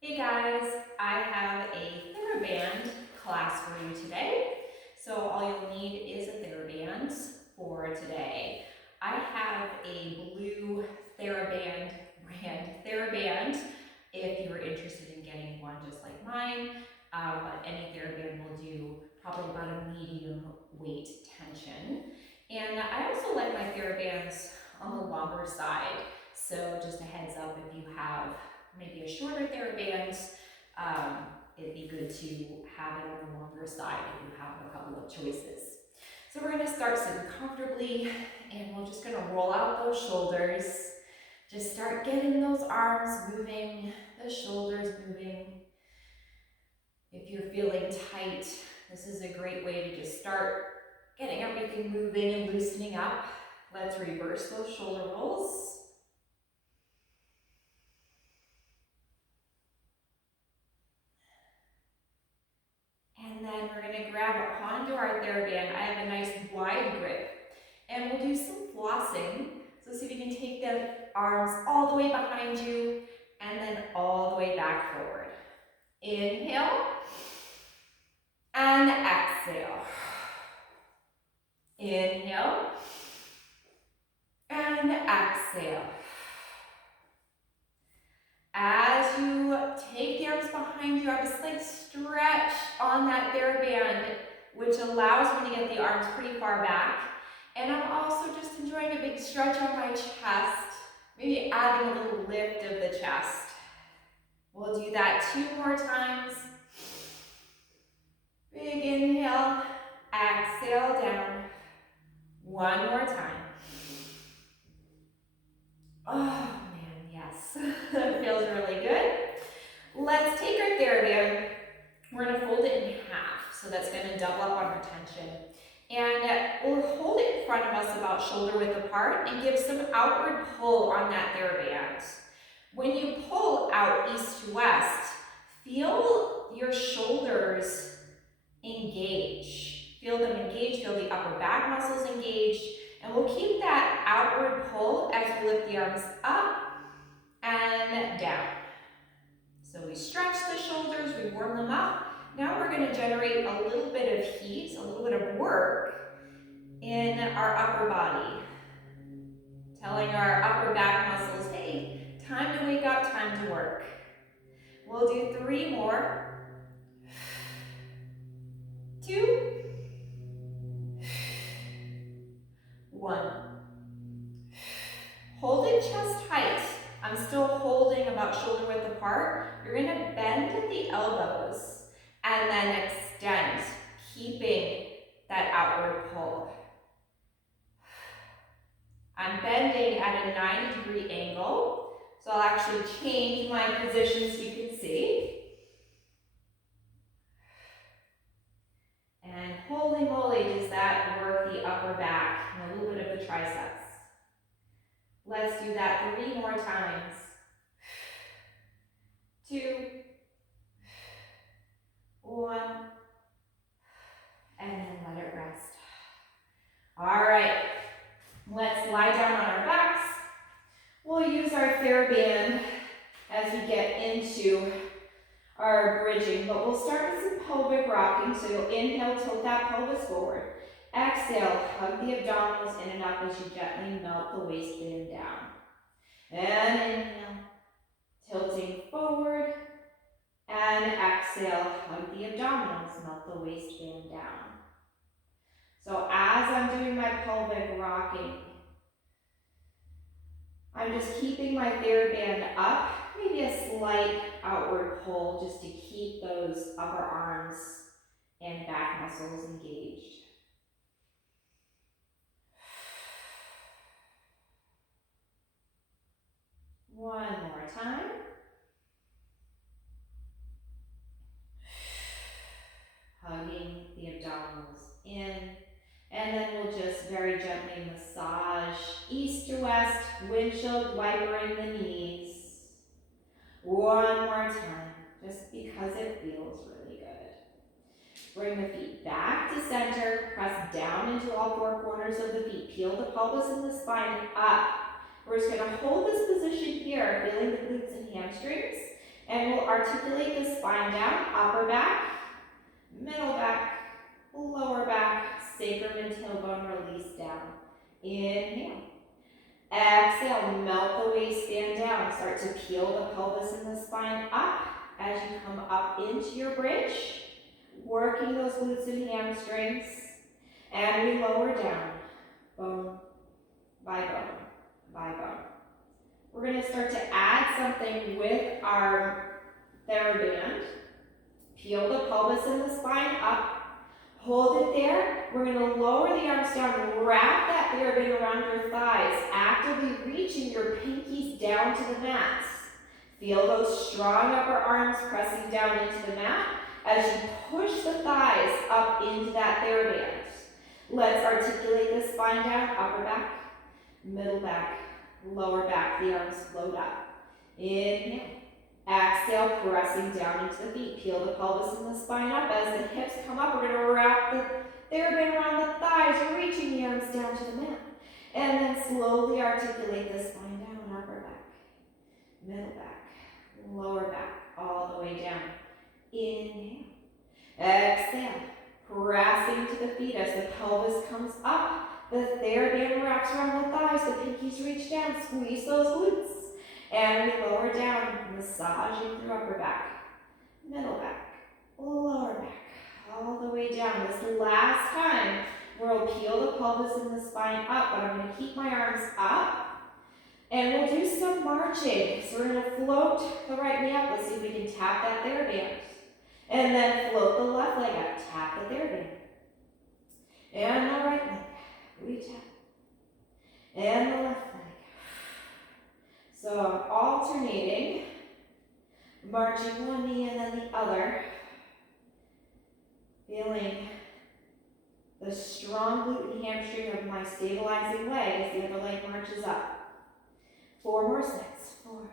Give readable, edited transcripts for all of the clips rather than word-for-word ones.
Hey guys, I have a Theraband class for you today. So all you'll need is a Theraband for today. I have a blue Theraband brand Theraband if you're interested in getting one just like mine, but any Theraband will do, probably about a medium weight tension. And I also like my Therabands on the longer side. So just a heads up, if you have maybe a shorter Theraband, it'd be good to have it on the longer side if you have a couple of choices. So we're gonna start sitting comfortably and we're just gonna roll out those shoulders. Just start getting those arms moving, the shoulders moving. If you're feeling tight, this is a great way to just start getting everything moving and loosening up. Let's reverse those shoulder rolls. And then we're gonna grab onto our Theraband. I have a nice wide grip. And we'll do some flossing. So see if you can take the arms all the way behind you and then all the way back forward. Inhale and exhale. Inhale and exhale. As you take the arms behind you, have a slight stretch on that Theraband, which allows me to get the arms pretty far back. And I'm also just enjoying a big stretch on my chest, maybe adding a little lift of the chest. We'll do that 2 more times. Big inhale, exhale down. 1 more time. Oh man, yes, that feels really good. Let's take our Theraband. We're gonna fold it in half, so that's gonna double up on our tension. And we'll hold it in front of us about shoulder width apart and give some outward pull on that Theraband. When you pull out east to west, feel your shoulders engage. Feel them engage, feel the upper back muscles engaged, and we'll keep that outward pull as we lift the arms up and down. So we stretch the shoulders, we warm them up. Now we're gonna generate a little bit of heat, a little bit of work in our upper body. Telling our upper back muscles, hey, time to wake up, time to work. We'll do 3 more. 2, 1. Hold it chest height. I'm still holding about shoulder width apart. You're gonna bend at the elbows and then extend, keeping that outward pull. I'm bending at a 90-degree angle, so I'll actually change my position so you can see. And holy moly, does that work the upper back and a little bit of the triceps. Let's do that 3 more times. 2, 1, and then let it rest. All right, let's lie down on our backs. We'll use our Theraband as we get into our bridging, but we'll start with some pelvic rocking. So you'll inhale, tilt that pelvis forward. Exhale, hug the abdominals in and up as you gently melt the waistband down. And inhale, tilting forward. And exhale, hug the abdominals, melt the waistband down. So as I'm doing my pelvic rocking, I'm just keeping my Theraband up, maybe a slight outward pull just to keep those upper arms and back muscles engaged. One more time. Hugging the abdominals in. And then we'll just very gently massage east to west, windshield wipering the knees. One more time, just because it feels really good. Bring the feet back to center, press down into all 4 corners of the feet, peel the pelvis and the spine up. We're just gonna hold this position here, feeling the glutes and hamstrings, And we'll articulate the spine down, upper back, middle back, lower back, sacrum and tailbone release down. Inhale. Exhale, melt the waistband down. Start to peel the pelvis and the spine up as you come up into your bridge, working those glutes and hamstrings. And we lower down, bone by bone by bone. We're going to start to add something with our Theraband. Peel the pelvis and the spine up. Hold it there. We're going to lower the arms down and wrap that Theraband around your thighs, actively reaching your pinkies down to the mat. Feel those strong upper arms pressing down into the mat as you push the thighs up into that Theraband. Let's articulate the spine down, upper back, middle back, lower back. The arms float up. Inhale. Exhale, pressing down into the feet. Peel the pelvis and the spine up. As the hips come up, we're going to wrap the Theraband around the thighs, reaching the arms down to the mat. And then slowly articulate the spine down, upper back, middle back, lower back, all the way down. Inhale. Exhale, pressing to the feet as the pelvis comes up. The Theraband wraps around the thighs, the pinkies reach down, squeeze those glutes. And we lower down, massaging through upper back, middle back, lower back, all the way down. This last time, we'll peel the pelvis and the spine up, but I'm going to keep my arms up. And we'll do some marching. So we're going to float the right knee up. Let's see if we can tap that Theraband. And then float the left leg up, tap the Theraband. And the right leg, we tap. And the left leg. So I'm alternating, marching one knee and then the other, feeling the strong glute and hamstring of my stabilizing leg as the other leg marches up. 4 more sets. 4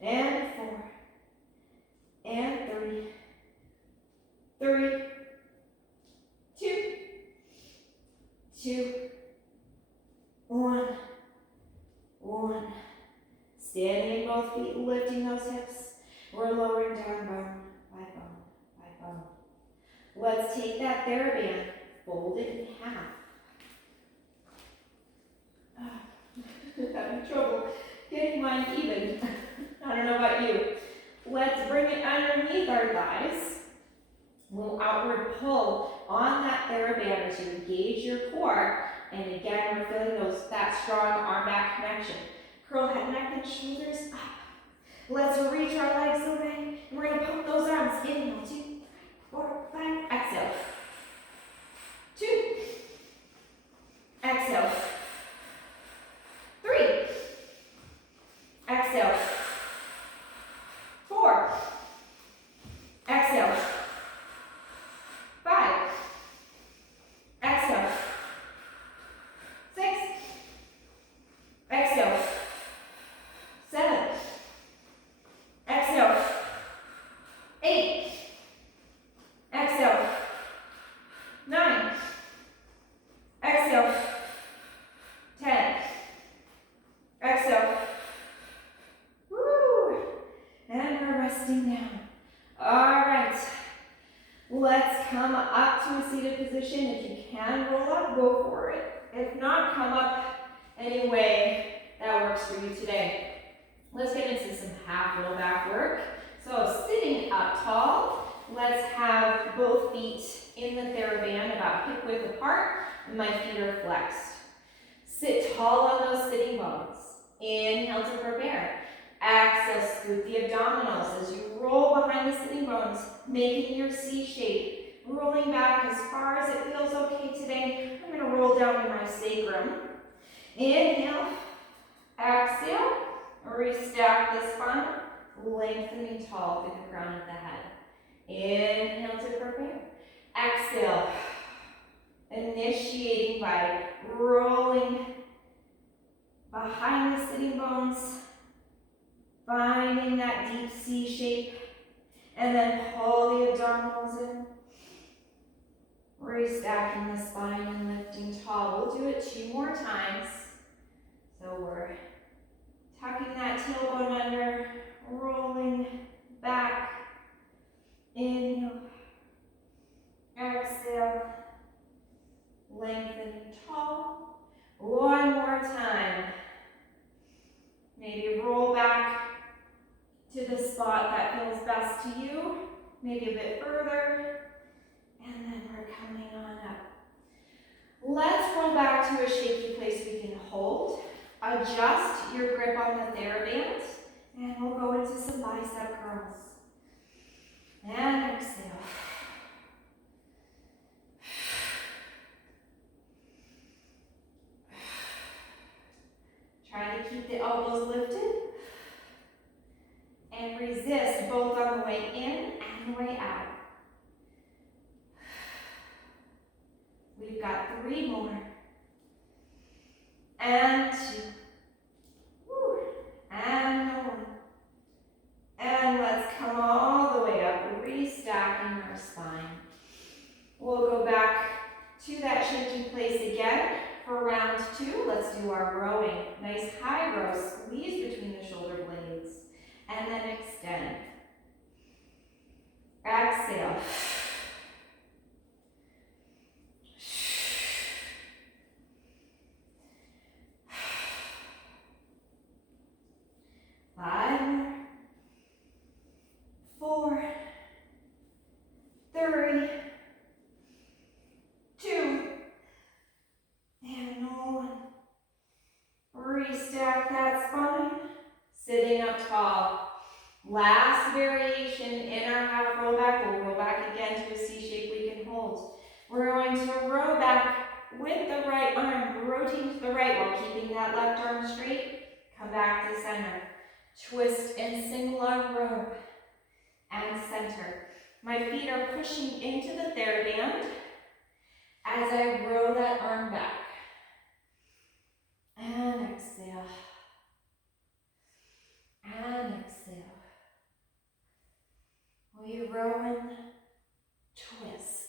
and 4 and 3, 3, 2, 2, 1, 1. Standing in both feet, lifting those hips. We're lowering down bone by bone by bone. Let's take that Theraband, fold it in half. Having trouble getting mine even. I don't know about you. Let's bring it underneath our thighs. We'll outward pull on that Theraband to engage your core. And again, we're feeling that strong arm back connection. Curl head, neck, and shoulders up. Let's reach our legs away. And we're going to pump those arms. Inhale, 2, 3, 4, 5. Exhale. 2. Exhale. 3. Exhale. 4. Exhale. 5. Exhale. 6. Exhale. 7. Exhale. 8. Exhale. 9. Exhale. 10. Exhale. Woo. And we're resting down. All right. Let's come up to a seated position. If you can roll up, go for it. If not, come up any way that works for you today. Let's get into some half low back work. So sitting up tall, let's have both feet in the Theraband about hip width apart, and my feet are flexed. Sit tall on those sitting bones. Inhale to prepare. Exhale, scoot the abdominals as you roll behind the sitting bones, making your C shape. Rolling back as far as it feels okay today. I'm going to roll down to my sacrum. Inhale. Exhale. Restack the spine. Lengthening tall through the crown of the head. Inhale to prepare. Exhale. Initiating by rolling behind the sitting bones. Finding that deep C shape. And then pull the abdominals in. Restacking the spine and lifting tall. We'll do it 2 more times. So we're tucking that tailbone under, rolling to the spot that feels best to you, maybe a bit further, and then we're coming on up. Let's roll back to a shaky place we can hold. Adjust your grip on the Theraband, and we'll go into some bicep curls. And exhale. Try to keep the elbows lifted. And resist both on the way in and the way out. We've got 3 more. And 2. Woo. And 1. And let's come all the way up, restacking our spine. We'll go back to that shaky place again for round 2. Let's do our rowing. Nice high row, squeeze between the shoulder blades. And then extend. Exhale. 5 more. 4, 3, 2, and 1. Restack that spine. Sitting up tall. Last variation in our half roll back. We'll roll back again to a C shape we can hold. We're going to row back with the right arm, rotating to the right while keeping that left arm straight. Come back to center. Twist and single arm row. And center. My feet are pushing into the Theraband as I row that arm back. And exhale. And exhale. We row and twist.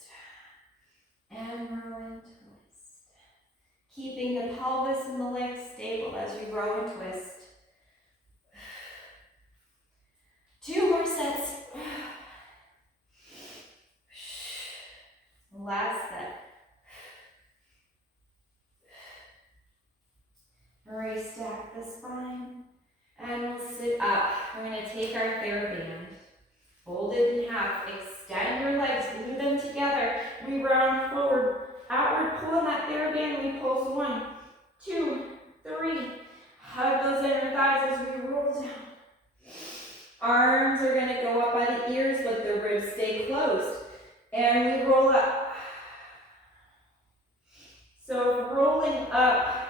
And row and twist. Keeping the pelvis and the legs stable as you row and twist. 2 more sets. Last set. Restack the spine. And we'll sit up. We're going to take our Theraband. Fold it in half. Extend your legs. Glue them together. We round forward. Outward pull on that Theraband. We pulse 1, 2, 3. Hug those inner thighs as we roll down. Arms are going to go up by the ears, but the ribs stay closed. And we roll up. So rolling up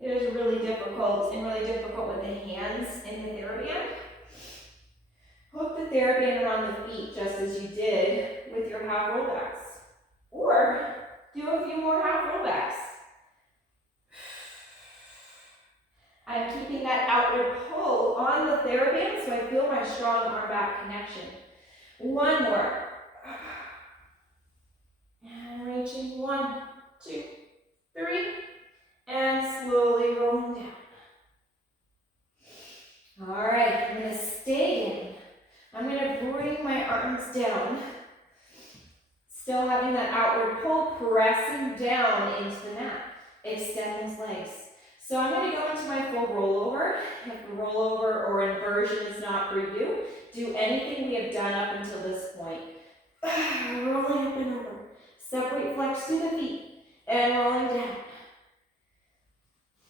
is really difficult, and really difficult with the hands in the Theraband. Hook the Theraband around the feet just as you did with your half rollbacks. Or do a few more half rollbacks. I'm keeping that outward pull on the Theraband so I feel my strong arm back connection. 1 more. And reaching 1, 2, 3. And slowly rolling down. All right, I'm going to stay in. I'm going to bring my arms down. Still having that outward pull, pressing down into the mat. Extend those legs. So I'm going to go into my full rollover. If the rollover or inversion is not for you, do anything we have done up until this point. Rolling up and over. Separate flex to the feet. And rolling down.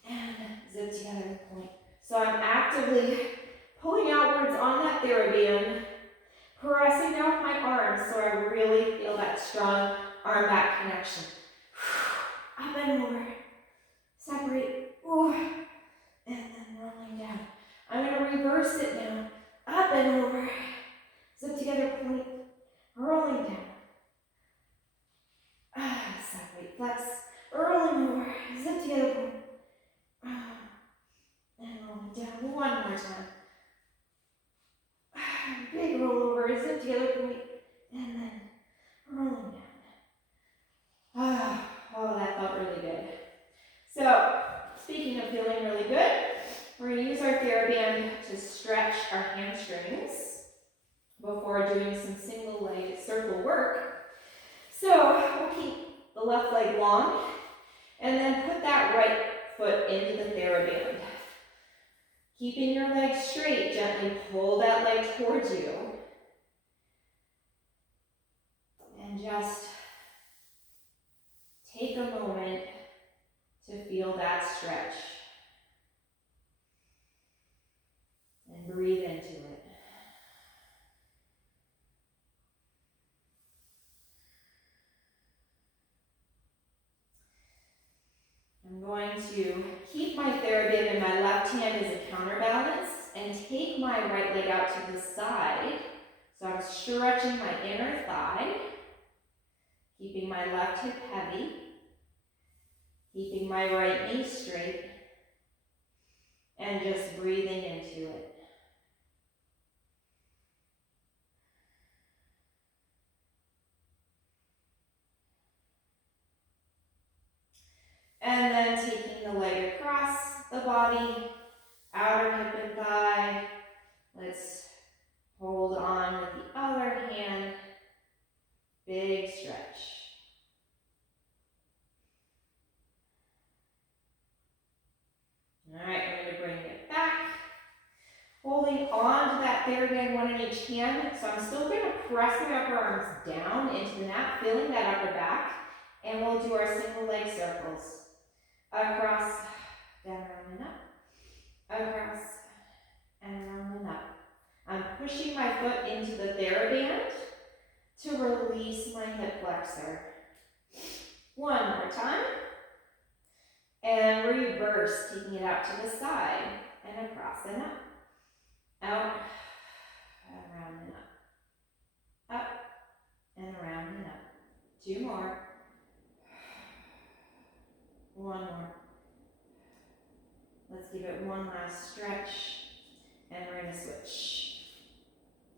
And zip together with point. So I'm actively pulling outwards on that Theraband, pressing down with my arms so I really feel that strong arm back connection. Up and over. Separate. Ooh. And then rolling down. I'm going to reverse it now. Up and over. Zip together point. Rolling down. Separate. Flex. Rolling over. Zip together point. And rolling down 1 more time. Big rollover, zip together point, and then rolling down. Oh, that felt really good. So, speaking of feeling really good, we're going to use our Theraband to stretch our hamstrings before doing some single leg circle work. So, we'll keep the left leg long, and then put that right foot into the Theraband. Keeping your legs straight, gently pull that leg towards you. And just take a moment to feel that stretch. And breathe into it. I'm going to keep my Theraband in my left hand as a counterbalance and take my right leg out to the side. So I'm stretching my inner thigh, keeping my left hip heavy, keeping my right knee straight, and just breathing into it. And then taking the leg across the body, outer hip and thigh. Let's hold on with the other hand. Big stretch. All right, I'm going to bring it back. Holding on to that Theraband, one in each hand. So I'm still going to press my upper arms down into the mat, feeling that upper back. And we'll do our single leg circles. Across, down, around, and up. Across, and around, and up. I'm pushing my foot into the Theraband to release my hip flexor. One more time. And reverse, taking it out to the side, and across and up. Out, around and up. Up, and around and up. Two more. One more. Let's give it one last stretch, and we're going to switch.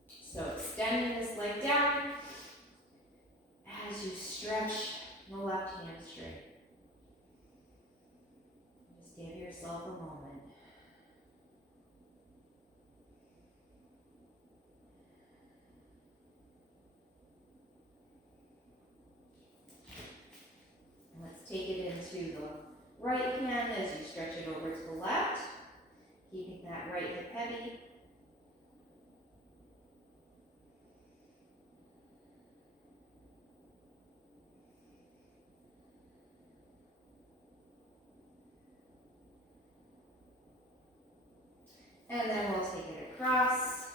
So extending this leg down as you stretch the left hand straight. Just give yourself a moment. And let's take it into the right hand as you stretch it over to the left, keeping that right hip heavy. And then we'll take it across,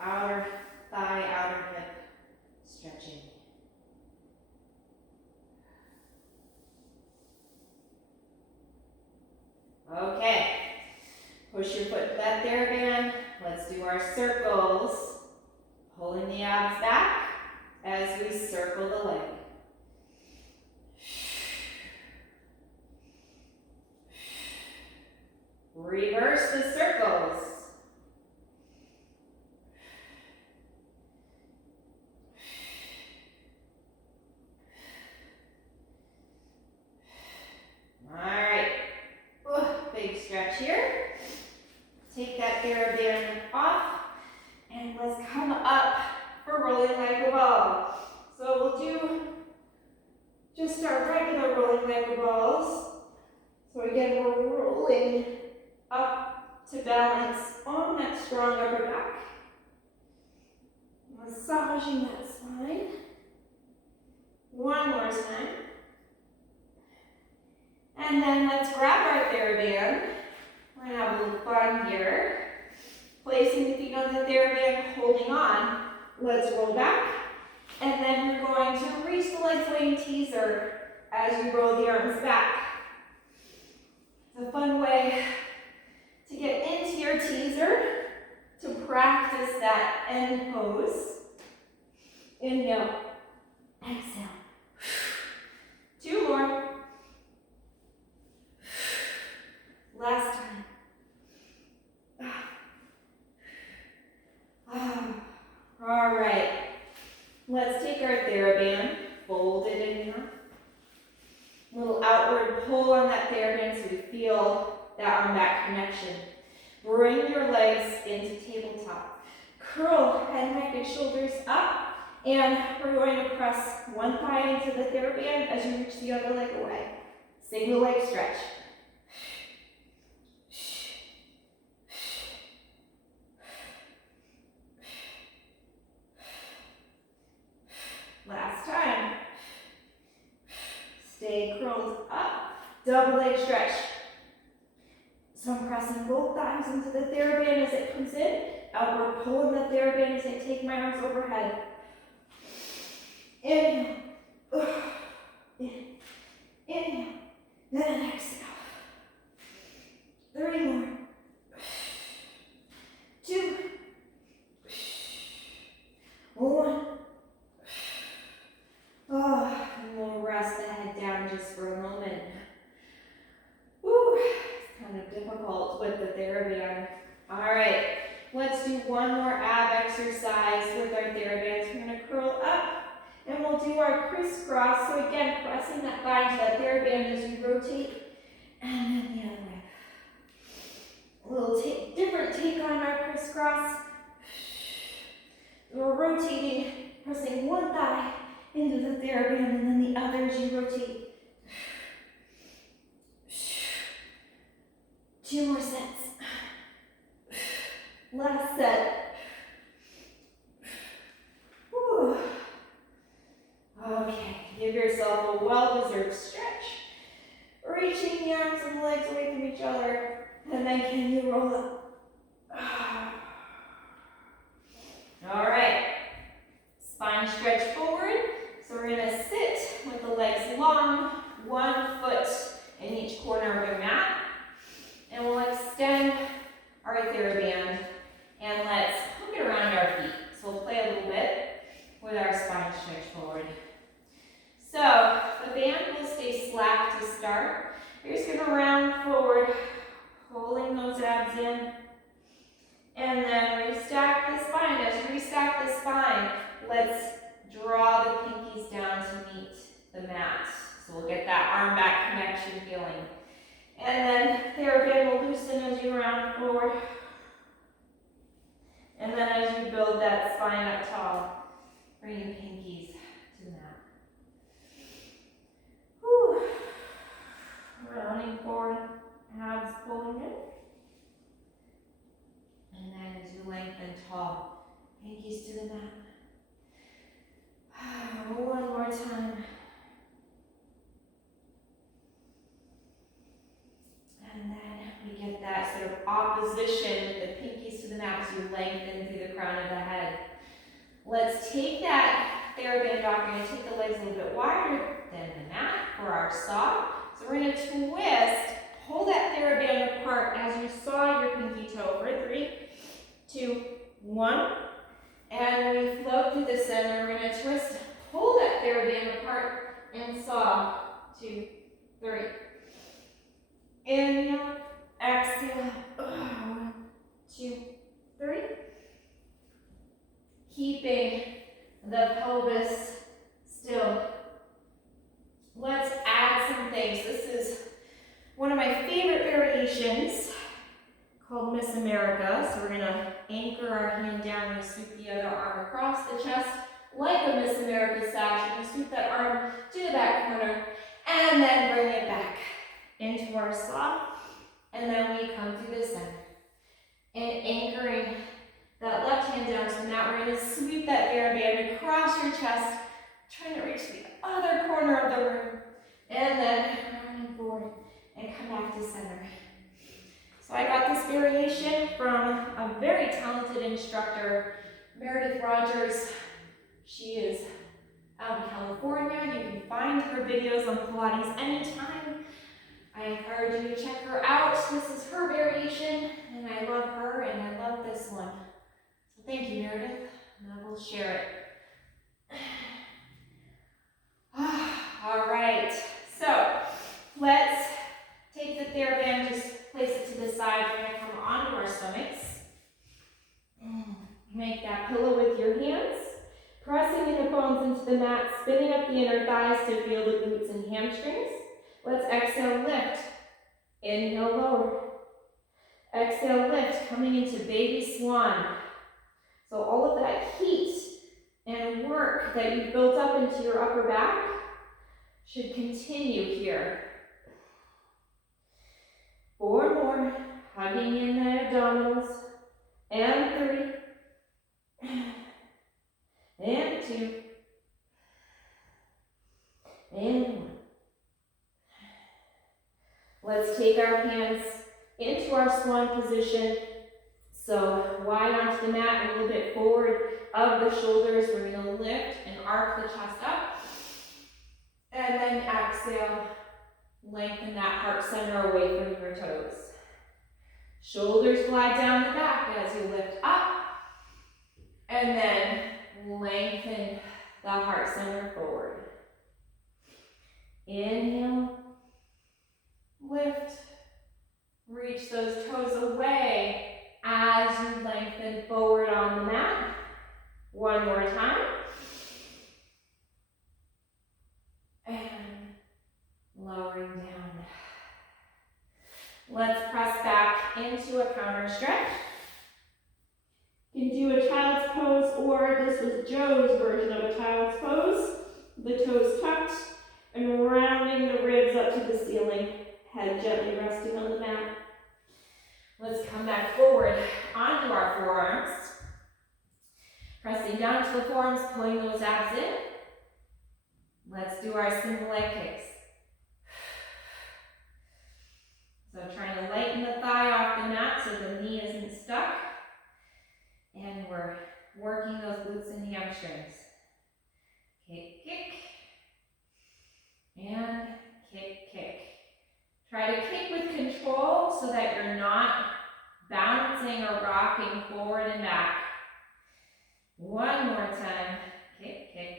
outer thigh, outer hip, stretching. Okay, push your foot to that Theraband. Let's do our circles, pulling the abs back as we circle the leg. Reverse the circles. All right, big stretch here. Take that Theraband off, and let's come up for rolling like a ball. So we'll do just our regular rolling like a balls. So again, we're rolling up to balance on that strong upper back. Massaging that spine. One more time. And then let's grab our Theraband. We're going to have a little fun here. Placing the feet on the Theraband, holding on. Let's roll back. And then we're going to reach the legs away in teaser as you roll the arms back. It's a fun way to get into your teaser, to practice that end pose. Inhale, exhale. Two more. Last time. All right. Let's take our Theraband, fold it in here. A little outward pull on that Theraband so we feel that arm back connection. Bring your legs into tabletop. Curl head, neck, and shoulders up. And we're going to press one thigh into the Theraband as you reach the other leg away. Single leg stretch. stay curled up. Double leg stretch. So I'm pressing both thighs into the Theraband as it comes in. Outward pull in the Theraband as I take my arms overhead. Inhale. Inhale. Then exhale. 3 more. 2. 1. Oh, and we'll rest the head down just for a moment. Woo, it's kind of difficult with the Theraband. All right, let's do one more ab exercise with our Therabands. We're going to curl up and we'll do our crisscross. So again, pressing that thigh into that Theraband as you rotate, and then the other way. A little different take on our crisscross. We're rotating, pressing one thigh into the Theraband and then the other as you rotate. 2 more sets. Last set. Whew. Okay, give yourself a well-deserved stretch. Reaching the arms and legs away from each other. And then can you roll up? All right. Spine stretch forward. So we're going to sit with the legs long, 1 foot in each corner of your mat. And we'll extend our Theraband and let's hook it around our feet. So we'll play a little bit with our spine stretch forward. So the band will stay slack to start. You're just going to round forward, pulling those abs in. And then restack the spine. As you restack the spine, let's draw the pinkies down to meet the mat. So we'll get that arm back connection feeling. And then Theraband will loosen as you round forward. And then as you build that spine up tall, bring your pinkies to the mat. Whew. Rounding forward, abs pulling in. And then as you lengthen tall, pinkies to the mat. One more time. And then we get that sort of opposition with the pinkies to the mat as you lengthen through the crown of the head. Let's take that Theraband dog. We're going to take the legs a little bit wider than the mat for our saw. So we're going to twist, pull that Theraband apart as you saw your pinky toe for 3, 2, 1. And we float through the center. We're going to twist, pull that Theraband apart and saw. 2, 3. Inhale, exhale. 1, 2, 3. Keeping the pelvis still. Let's add some things. This is one of my favorite variations called Miss America. So we're going to anchor our hand down and sweep the other arm across the chest like a Miss America sash. And we sweep that arm to the back corner and then bring it back into our saw. And then we come through the center. And anchoring that left hand down to the mat, we're going to sweep that Theraband across your chest, trying to reach the other corner of the room. And then rounding forward and come back to center. So I got this variation from a very talented instructor, Meredith Rogers. She is out in California. You can find her videos on Pilates anytime. I encourage you to check her out. This is her variation, and I love her, and I love this one. So thank you, Meredith, and I will share it. All right, so let's take the Theraband, just place it to the side. We're going to come onto our stomachs. Make that pillow with your hands. Pressing in the bones into the mat, spinning up the inner thighs to feel the glutes and hamstrings. Let's exhale, lift. Inhale, lower. Exhale, lift, coming into baby swan. So all of that heat and work that you've built up into your upper back should continue here. 4 more, hugging in the abdominals. And 3. And 2. And 1. take our hands into our swan position. So wide onto the mat, a little bit forward of the shoulders. We're going to lift and arc the chest up. And then exhale, lengthen that heart center away from your toes. Shoulders glide down the back as you lift up. And then lengthen the heart center forward. Inhale, lift, reach those toes away as you lengthen forward on the mat. One more time. And lowering down. Let's press back into a counter stretch. You can do a child's pose, or this was Joe's version of a child's pose. The toes tucked and rounding the ribs up to the ceiling. Head gently resting on the mat. Let's come back forward onto our forearms. Pressing down to the forearms, pulling those abs in. Let's do our single leg kicks. So trying to lighten the thigh off the mat so the knee isn't stuck. And we're working those glutes and hamstrings. Kick, kick. And kick, kick. Try to kick with control so that you're not bouncing or rocking forward and back. One more time. Kick, kick.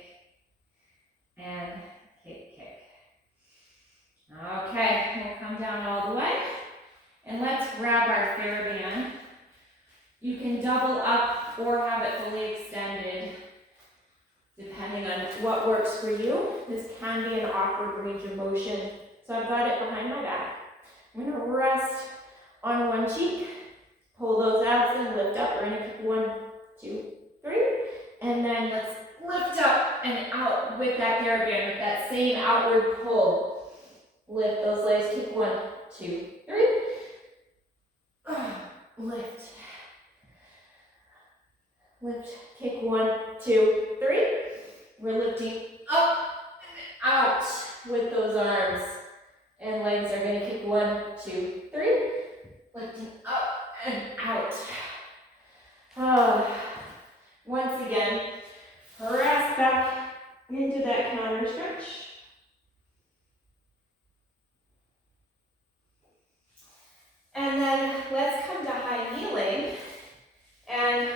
And kick, kick. Okay, we'll come down all the way. And let's grab our Theraband. You can double up or have it fully extended, depending on what works for you. This can be an awkward range of motion. So I've got it behind my back. I'm going to rest on one cheek, pull those abs in, lift up. We're going to kick 1, 2, 3. And then let's lift up and out with that Theraband, with that same outward pull. Lift those legs, kick 1, 2, 3. Lift. Lift, kick 1, 2, 3. We're lifting up and out with those arms. And legs are going to kick 1, 2, 3. Lifting up and out. Once again, press back into that counter stretch. And then let's come to high kneeling. And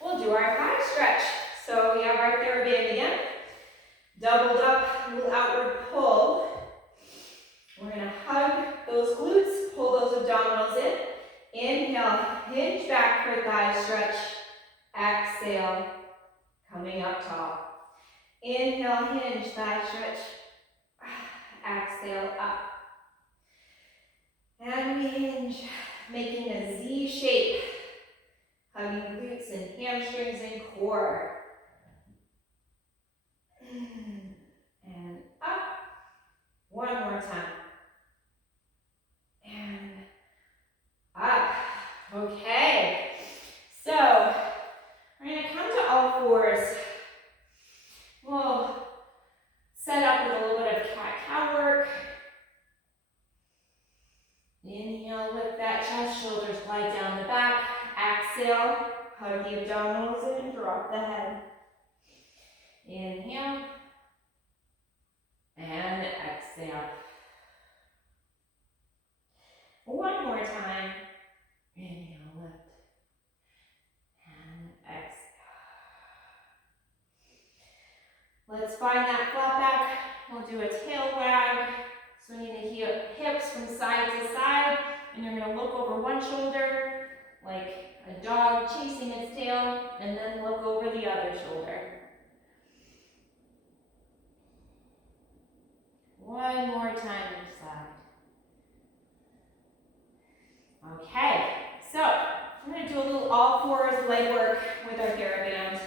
we'll do our thigh stretch. So we have our Theraband again. Doubled up, little outward pull. We're going to hug those glutes, pull those abdominals in. Inhale, hinge back for thigh stretch. Exhale, coming up tall. Inhale, hinge, thigh stretch. Exhale, up. And we hinge, making a Z shape. Hugging glutes and hamstrings and core. And up. One more time. And up. Okay. So, we're going to come to all fours. We'll set up with a little bit of cat-cow work. Inhale, lift that chest, shoulders glide down the back. Exhale, hug the abdominals in, drop the head. Inhale. And exhale. One more time. Inhale, lift. And exhale. Let's find that flat back. We'll do a tail wag. Swinging the hips from side to side. And you're going to look over one shoulder like a dog chasing its tail. And then look over the other shoulder. One more time each side. Okay, so I'm going to do a little all fours leg work with our Theraband.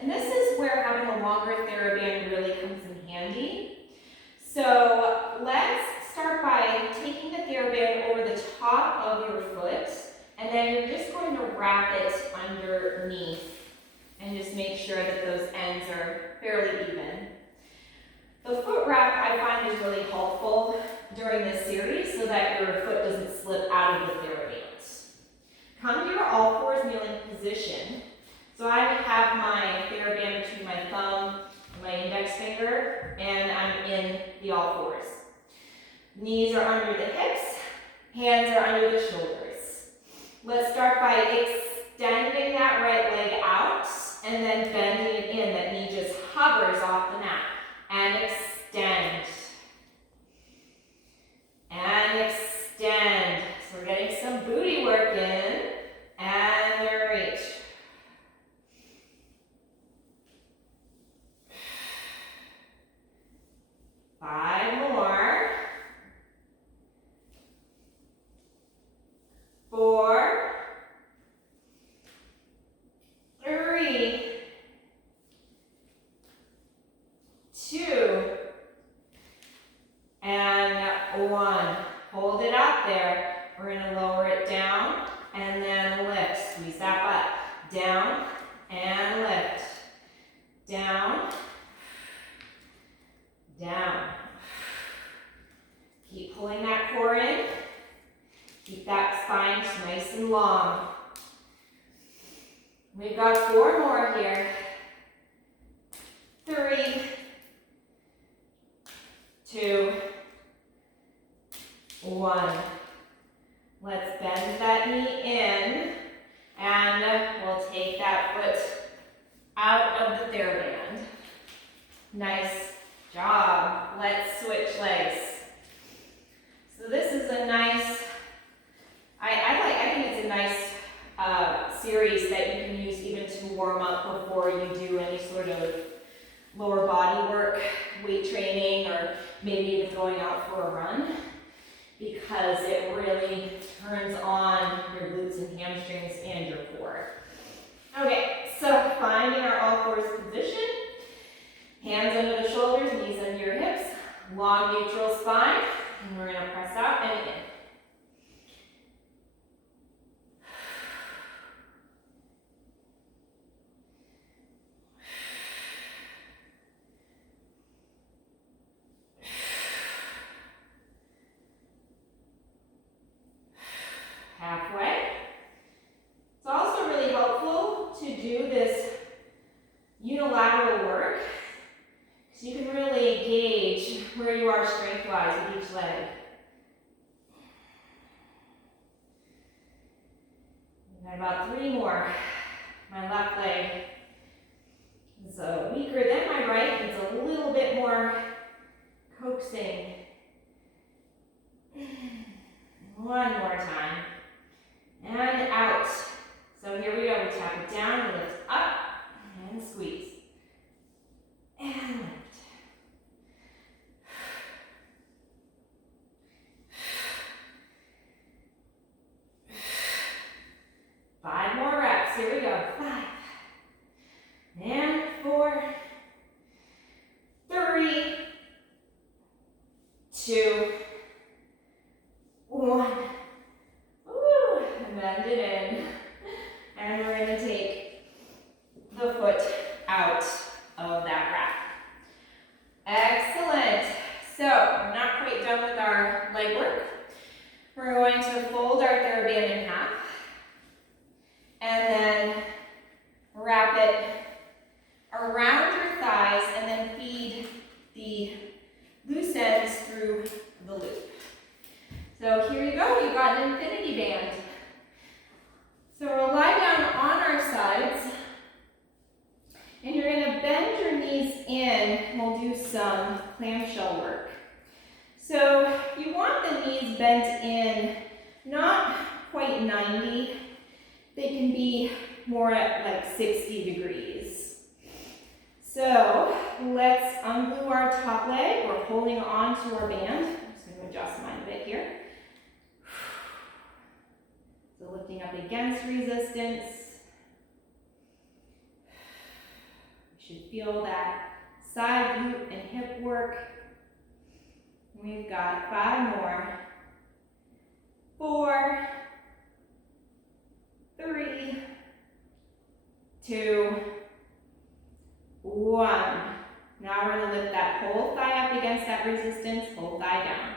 And this is where having a longer Theraband really comes in handy. So let's start by taking the Theraband over the top of your foot, and then you're just going to wrap it underneath and just make sure that those ends are fairly even. The foot wrap I find is really helpful during this series so that your foot doesn't slip out of the Theraband. Come to your all fours kneeling position. So I have my Theraband between my thumb and my index finger, and I'm in the all fours. Knees are under the hips, hands are under the shoulders. Let's start by extending that right leg out and then bending it in. That knee just hovers off the mat. And extend. And extend. So we're getting some booty work in. And reach. Five more. 4, 3, 2, and 1. Hold it out there. We're going to lower it down and then lift. Squeeze that butt. Down and lift. Down. Down. Keep pulling that core in. Keep that spine nice and long. We've got 4 more here. 3, 2, 1. Let's bend that knee in, and we'll take that foot out of the Theraband. Nice job. Let's switch legs. So this is a nice, I think it's a nice series that you can use even to warm up before you do any sort of lower body work, weight training, or maybe even going out for a run, because it really turns on your glutes and hamstrings and your core. Okay, so finding our all fours position, hands under the shoulders, knees under your hips, long neutral spine, and we're going to press out and in. Halfway. It's also really helpful to do this unilateral work, so you can really gauge where you are strength-wise with each leg. We've got about 3 more. My left leg is weaker than my right. It's a little bit more coaxing. 1 more time. And out. So here we go. We tap it down and lift up and squeeze. And lift. Five more reps. Here we go. 5. And 4. 3. 2. 1. Bend it in, and we're going to take the foot out of that rack. Excellent. So we're not quite done with our leg work. We're going to fold our Theraband in half, and then wrap it around your thighs, and then feed the loose ends through the loop. So here you go. You've got an infinity band. So we'll lie down on our sides, and you're going to bend your knees in, and we'll do some clamshell work. So you want the knees bent in, not quite 90. They can be more at like 60 degrees. So let's unglue our top leg. We're holding on to our band. I'm just going to adjust mine a bit here. So lifting up against resistance. You should feel that side glute and hip work. We've got 5 more. 4, 3, 2, 1. Now we're going to lift that whole thigh up against that resistance, whole thigh down.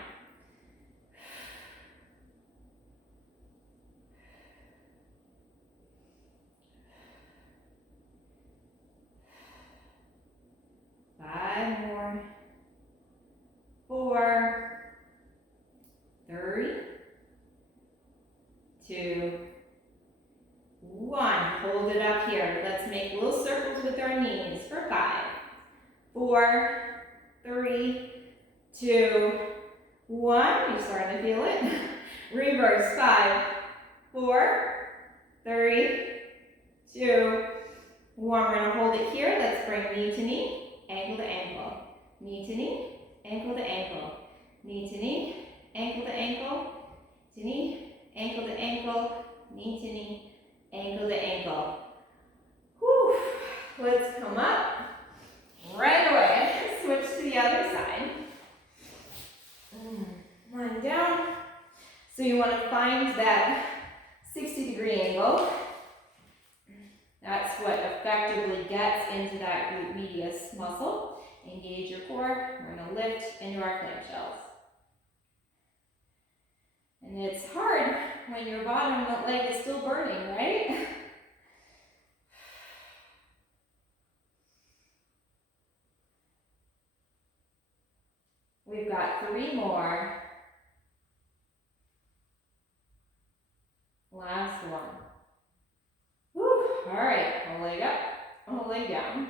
Let's make little circles with our knees for 5, 4, 3, 2, 1. You're starting to feel it. Reverse. 5, 4, 3, 2, 1. We're going to hold it here. Let's bring knee to knee, ankle to ankle. Knee to knee, ankle to ankle. Knee to knee, ankle to ankle. To knee, ankle to ankle. Knee to knee, ankle to ankle. Whew. Let's come up right away. Switch to the other side. Lying down. So you want to find that 60-degree angle. That's what effectively gets into that glute medius muscle. Engage your core. We're going to lift into our clamshells. And it's hard when your bottom leg is still burning, right? We've got 3 more. Last one. Whew. All right, one leg up, one leg down.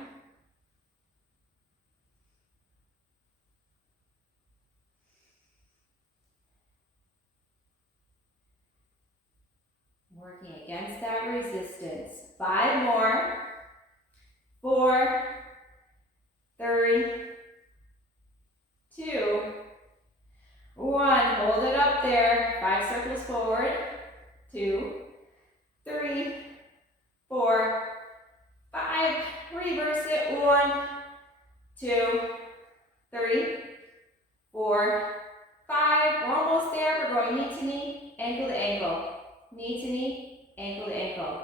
Working against that resistance. 5 more. 4, 3, 2, 1. Hold it up there. 5 circles forward. 2, 3, 4, 5. Reverse it. 1, 2, 3, 4, 5. We're almost there. We're going knee to knee, ankle to ankle. Knee to knee, ankle to ankle.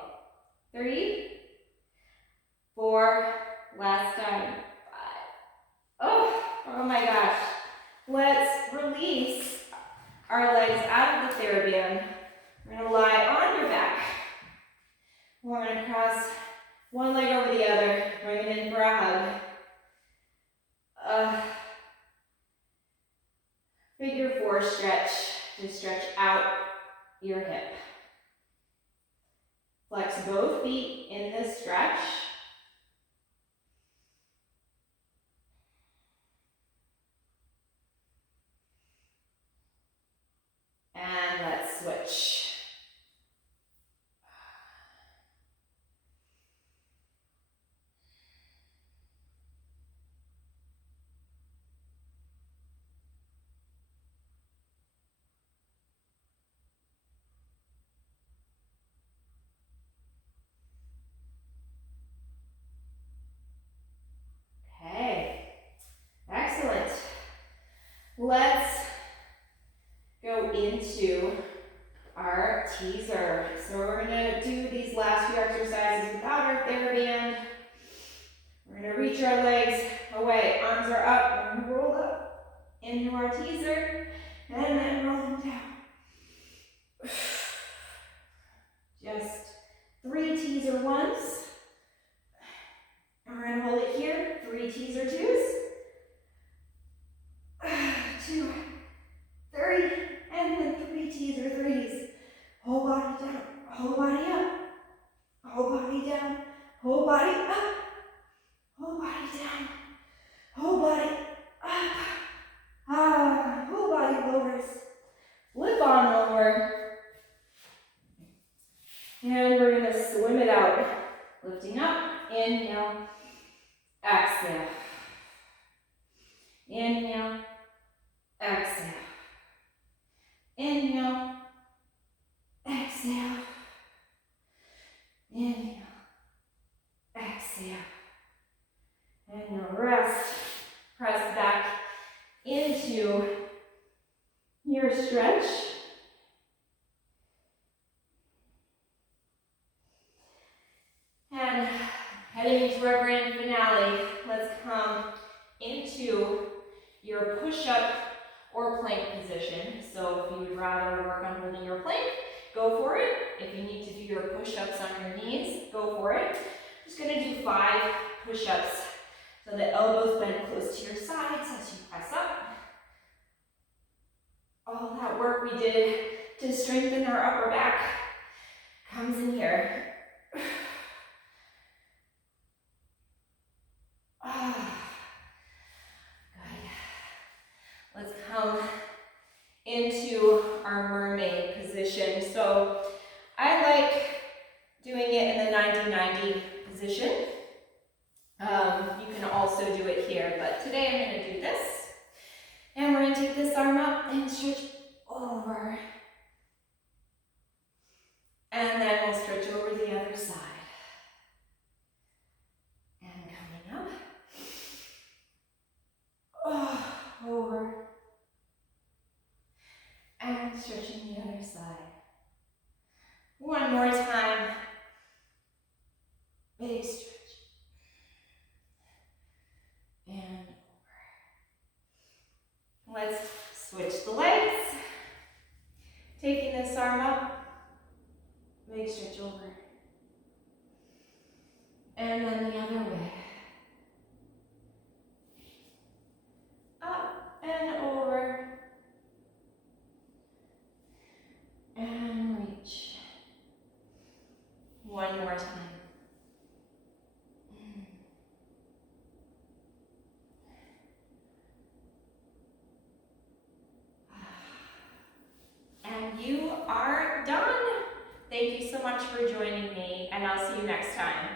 3, 4, last time. 5. Oh my gosh. Let's release our legs out of the Theraband. We're going to lie on your back. We're going to cross one leg over the other, bring it in for a hug. Figure 4 stretch to stretch out your hip. Flex both feet in this stretch. And let's switch. Let's go into our teaser. So we're going to do these last few exercises without our Theraband. We're going to reach our legs away. Arms are up. We're going to roll up into our teaser and then roll them down. Just 3 teaser 1s. And we're going to hold it here. 3 teaser 2s. 2, 3, and then 3 teaser 3s. Whole body down, whole body up, whole body down, whole body up, whole body down, whole body up. Whole body lowers. Flip on over. And we're going to swim it out. Lifting up, inhale, exhale. Inhale, exhale. Inhale, exhale. Inhale, exhale. And now rest. Press back into your stretch. And heading into our grand finale, let's come into your push-up or plank position. So if you would rather work on holding your plank, go for it. If you need to do your push-ups on your knees, go for it. Just gonna do 5 push-ups. So the elbows bend close to your sides as you press up. All that work we did to strengthen our upper back comes in here. You can also do it here, but today I'm going to do this. And we're going to take this arm up and stretch over. And then we'll stretch over the other side. And coming up. Oh, over. And stretching the other side. One more time. Big stretch. And over. Let's switch the legs. Taking this arm up. Big stretch over. And then the other way. Up and over. And reach. One more time. And you are done. Thank you so much for joining me, and I'll see you next time.